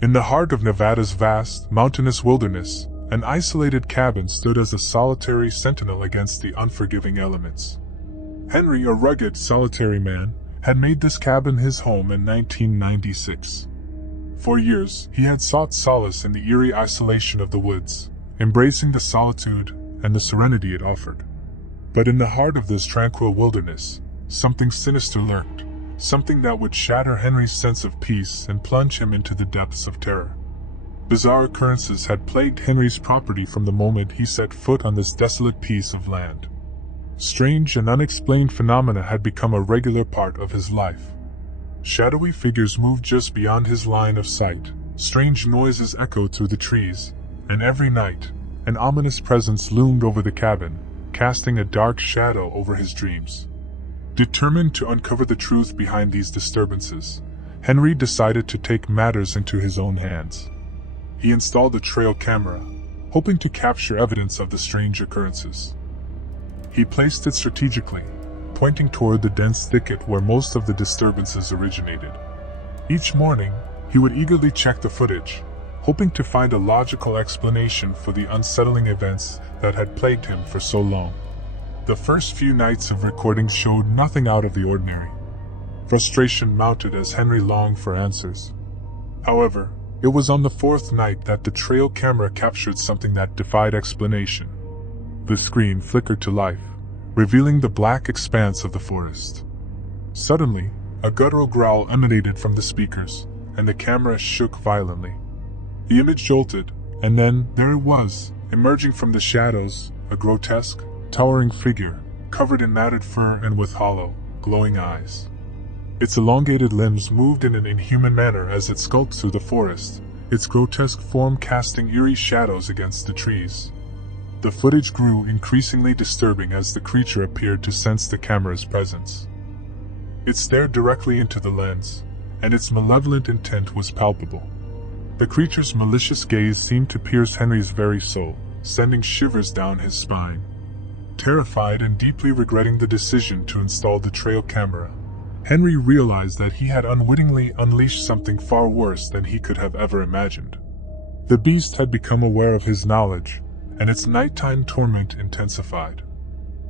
In the heart of Nevada's vast, mountainous wilderness, an isolated cabin stood as a solitary sentinel against the unforgiving elements. Henry, a rugged, solitary man, had made this cabin his home in 1996. For years, he had sought solace in the eerie isolation of the woods, embracing the solitude and the serenity it offered. But in the heart of this tranquil wilderness, something sinister lurked, something that would shatter Henry's sense of peace and plunge him into the depths of terror. Bizarre occurrences had plagued Henry's property from the moment he set foot on this desolate piece of land. Strange and unexplained phenomena had become a regular part of his life. Shadowy figures moved just beyond his line of sight, strange noises echoed through the trees, and every night, an ominous presence loomed over the cabin, casting a dark shadow over his dreams. Determined to uncover the truth behind these disturbances, Henry decided to take matters into his own hands. He installed a trail camera, hoping to capture evidence of the strange occurrences. He placed it strategically, pointing toward the dense thicket where most of the disturbances originated. Each morning, he would eagerly check the footage, hoping to find a logical explanation for the unsettling events that had plagued him for so long. The first few nights of recording showed nothing out of the ordinary. Frustration mounted as Henry longed for answers. However, it was on the fourth night that the trail camera captured something that defied explanation. The screen flickered to life, revealing the black expanse of the forest. Suddenly, a guttural growl emanated from the speakers, and the camera shook violently. The image jolted, and then there it was, emerging from the shadows, a grotesque, towering figure, covered in matted fur and with hollow, glowing eyes. Its elongated limbs moved in an inhuman manner as it skulked through the forest, its grotesque form casting eerie shadows against the trees. The footage grew increasingly disturbing as the creature appeared to sense the camera's presence. It stared directly into the lens, and its malevolent intent was palpable. The creature's malicious gaze seemed to pierce Henry's very soul, sending shivers down his spine. Terrified and deeply regretting the decision to install the trail camera, Henry realized that he had unwittingly unleashed something far worse than he could have ever imagined. The beast had become aware of his knowledge, and its nighttime torment intensified.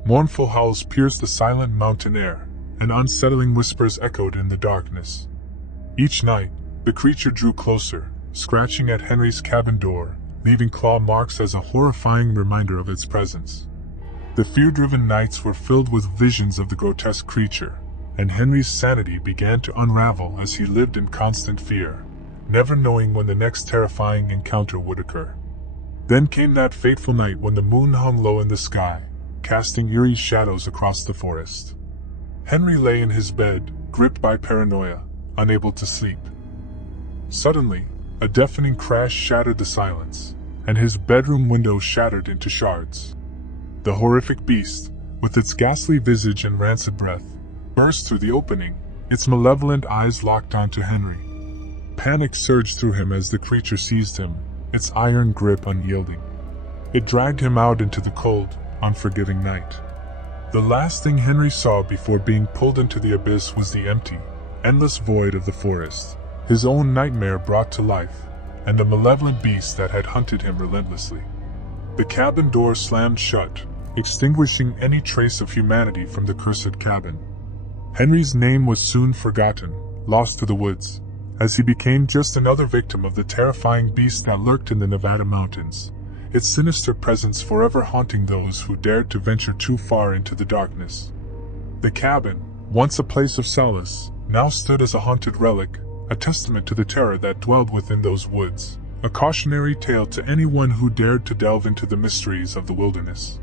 Mournful howls pierced the silent mountain air, and unsettling whispers echoed in the darkness. Each night, the creature drew closer, scratching at Henry's cabin door, leaving claw marks as a horrifying reminder of its presence. The fear-driven nights were filled with visions of the grotesque creature, and Henry's sanity began to unravel as he lived in constant fear, never knowing when the next terrifying encounter would occur. Then came that fateful night when the moon hung low in the sky, casting eerie shadows across the forest. Henry lay in his bed, gripped by paranoia, unable to sleep. Suddenly, a deafening crash shattered the silence, and his bedroom window shattered into shards. The horrific beast, with its ghastly visage and rancid breath, burst through the opening, its malevolent eyes locked onto Henry. Panic surged through him as the creature seized him, its iron grip unyielding. It dragged him out into the cold, unforgiving night. The last thing Henry saw before being pulled into the abyss was the empty, endless void of the forest, his own nightmare brought to life, and the malevolent beast that had hunted him relentlessly. The cabin door slammed shut, extinguishing any trace of humanity from the cursed cabin. Henry's name was soon forgotten, lost to the woods, as he became just another victim of the terrifying beast that lurked in the Nevada mountains, its sinister presence forever haunting those who dared to venture too far into the darkness. The cabin, once a place of solace, now stood as a haunted relic, a testament to the terror that dwelled within those woods, a cautionary tale to anyone who dared to delve into the mysteries of the wilderness.